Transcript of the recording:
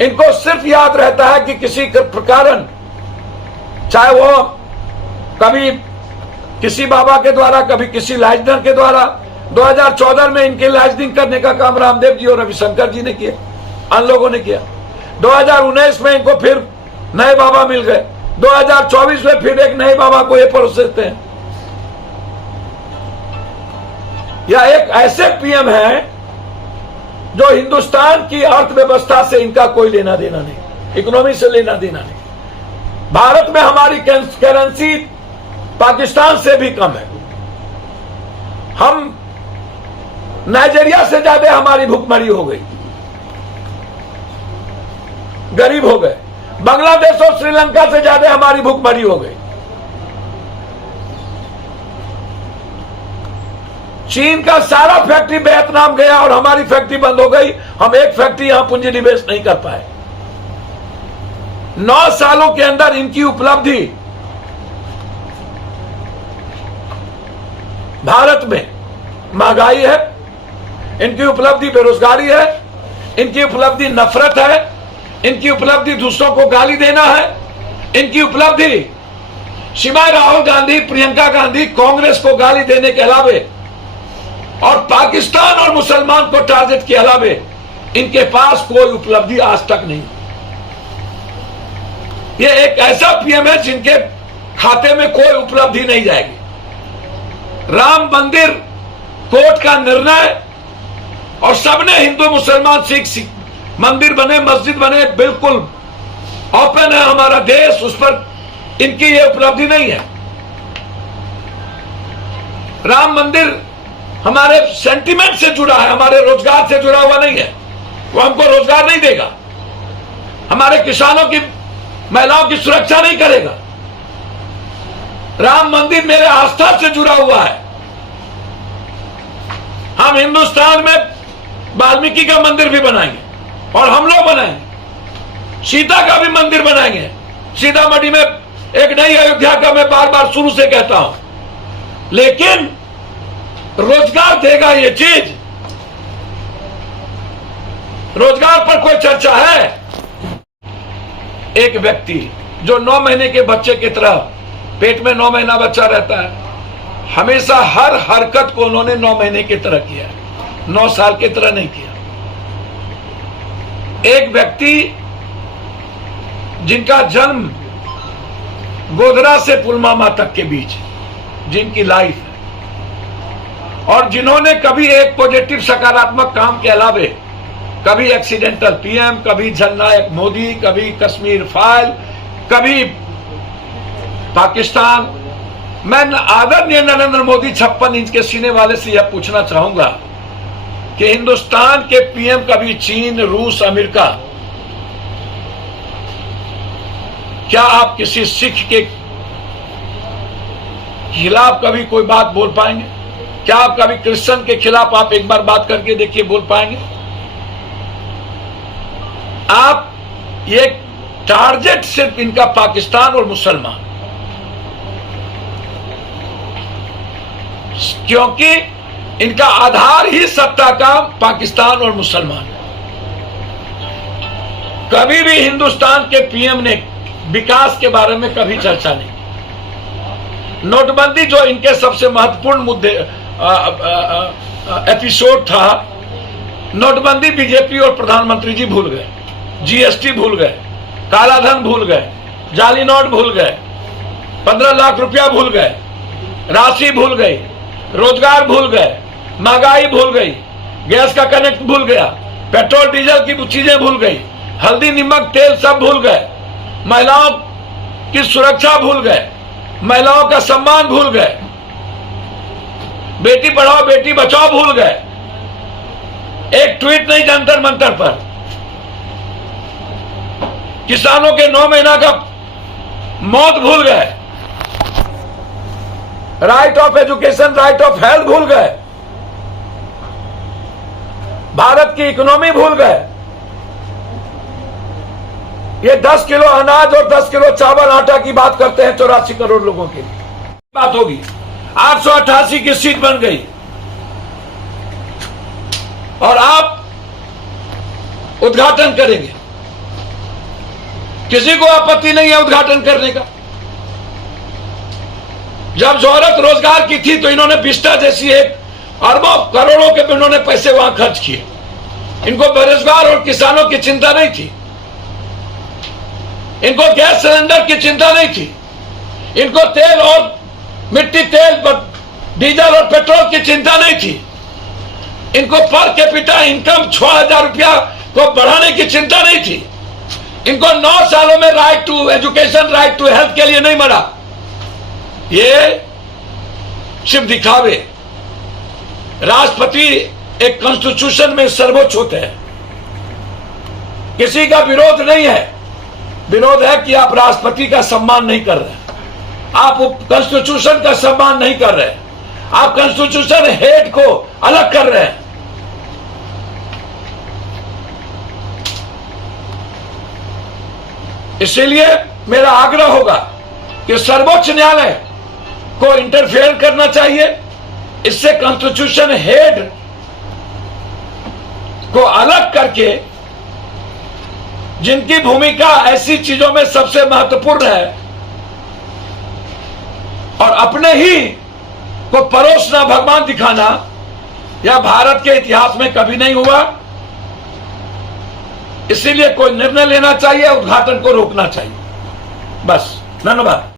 इनको सिर्फ याद रहता है कि किसी कारण, चाहे वो कभी किसी बाबा के द्वारा, कभी किसी लाइजनर के द्वारा। 2014 में इनके लाइजनिंग करने का काम रामदेव जी और रविशंकर जी ने किया, अन्य लोगों ने किया। 2019 में इनको फिर नए बाबा मिल गए, 2024 में फिर एक नए बाबा को ये परोसते हैं। यह एक ऐसे पीएम है जो हिंदुस्तान की अर्थव्यवस्था से इनका कोई लेना देना नहीं, इकोनॉमी से लेना देना नहीं। भारत में हमारी करेंसी पाकिस्तान से भी कम है। हम नाइजीरिया से ज्यादा हमारी भुखमरी हो गई, गरीब हो गए। बांग्लादेश और श्रीलंका से ज्यादा हमारी भुखमरी हो गई। चीन का सारा फैक्ट्री वियतनाम गया और हमारी फैक्ट्री बंद हो गई। हम एक फैक्ट्री यहां पूंजी निवेश नहीं कर पाए। 9 सालों के अंदर इनकी उपलब्धि भारत में महंगाई है, इनकी उपलब्धि बेरोजगारी है, इनकी उपलब्धि नफरत है, इनकी उपलब्धि दूसरों को गाली देना है, इनकी उपलब्धि सिवाय राहुल गांधी, प्रियंका गांधी, कांग्रेस को गाली देने के अलावे और पाकिस्तान और मुसलमान को टारगेट के अलावे इनके पास कोई उपलब्धि आज तक नहीं। ये एक ऐसा पीएम है जिनके खाते में कोई उपलब्धि नहीं जाएगी। राम मंदिर कोर्ट का निर्णय और सबने हिंदू मुसलमान सिख मंदिर बने, मस्जिद बने, बिल्कुल ओपन है हमारा देश, उस पर इनकी ये उपलब्धि नहीं है। राम मंदिर हमारे सेंटिमेंट से जुड़ा है, हमारे रोजगार से जुड़ा हुआ नहीं है। वो हमको रोजगार नहीं देगा, हमारे किसानों की, महिलाओं की सुरक्षा नहीं करेगा। राम मंदिर मेरे आस्था से जुड़ा हुआ है। हम हिंदुस्तान में वाल्मीकि का मंदिर भी बनाएंगे और हम लोग बनाएंगे, सीता का भी मंदिर बनाएंगे। सीतामढ़ी में एक नई अयोध्या का मैं बार बार शुरू से कहता हूं, लेकिन रोजगार देगा ये चीज? रोजगार पर कोई चर्चा है? एक व्यक्ति जो 9 महीने के बच्चे की तरह पेट में 9 महीना बच्चा रहता है, हमेशा हर हरकत को उन्होंने 9 महीने की तरह किया, 9 साल की तरह नहीं किया। एक व्यक्ति जिनका जन्म गोधरा से पुलवामा तक के बीच जिनकी लाइफ है और जिन्होंने कभी एक पॉजिटिव सकारात्मक काम के अलावे कभी एक्सीडेंटल पीएम, कभी जननायक मोदी, कभी कश्मीर फाइल, कभी पाकिस्तान। मैं आदरणीय नरेंद्र मोदी 56 इंच के सीने वाले से यह पूछना चाहूंगा कि हिंदुस्तान के पीएम कभी चीन, रूस, अमेरिका, क्या आप किसी सिख के खिलाफ कभी कोई बात बोल पाएंगे? क्या आप कभी क्रिश्चियन के खिलाफ आप एक बार बात करके देखिए, बोल पाएंगे? आप ये टारगेट सिर्फ इनका पाकिस्तान और मुसलमान, क्योंकि इनका आधार ही सत्ता का पाकिस्तान और मुसलमान। कभी भी हिंदुस्तान के पीएम ने विकास के बारे में कभी चर्चा नहीं। नोटबंदी जो इनके सबसे महत्वपूर्ण मुद्दे एपिसोड था, नोटबंदी बीजेपी और प्रधानमंत्री जी भूल गए, जीएसटी भूल गए, कालाधन भूल गए, जाली नोट भूल गए, 15 लाख रुपया भूल गए, राशि भूल गई, रोजगार भूल गए, महंगाई भूल गई, गैस का कनेक्ट भूल गया, पेट्रोल डीजल की चीजें भूल गई, हल्दी नमक तेल सब भूल गए, महिलाओं की सुरक्षा भूल गए, महिलाओं का सम्मान भूल गए, बेटी पढ़ाओ बेटी बचाओ भूल गए, एक ट्वीट नहीं जंतर मंतर पर, किसानों के 9 महीना का मौत भूल गए, right of education, right of health भूल गए, भारत की इकोनॉमी भूल गए। ये 10 किलो अनाज और 10 किलो चावल आटा की बात करते हैं 84 करोड़ लोगों के लिए। बात होगी 888 की सीट बन गई और आप उद्घाटन करेंगे किसी को आपत्ति नहीं है उद्घाटन करने का। जब जरूरत रोजगार की थी तो इन्होंने विस्टा जैसी एक अरबों करोड़ों के इन्होंने पैसे वहां खर्च किए। इनको बेरोजगार और किसानों की चिंता नहीं थी, इनको गैस सिलेंडर की चिंता नहीं थी, इनको तेल और मिट्टी तेल डीजल और पेट्रोल की चिंता नहीं थी, इनको पर कैपिटा इनकम 6,000 रुपया को बढ़ाने की चिंता नहीं थी, इनको 9 सालों में right to education, right to health के लिए नहीं मरा। ये सिर्फ दिखावे। राष्ट्रपति एक कॉन्स्टिट्यूशन में सर्वोच्च होते हैं, किसी का विरोध नहीं है। विरोध है कि आप राष्ट्रपति का सम्मान नहीं कर रहे, आप कॉन्स्टिट्यूशन का सम्मान नहीं कर रहे, आप कॉन्स्टिट्यूशन हेड को अलग कर रहे हैं। इसीलिए मेरा आग्रह होगा कि सर्वोच्च न्यायालय को इंटरफेयर करना चाहिए, इससे कॉन्स्टिट्यूशन हेड को अलग करके, जिनकी भूमिका ऐसी चीजों में सबसे महत्वपूर्ण है और अपने ही को परोसना, भगवान दिखाना, यह भारत के इतिहास में कभी नहीं हुआ। इसीलिए कोई निर्णय लेना चाहिए, उद्घाटन को रोकना चाहिए। बस, धन्यवाद।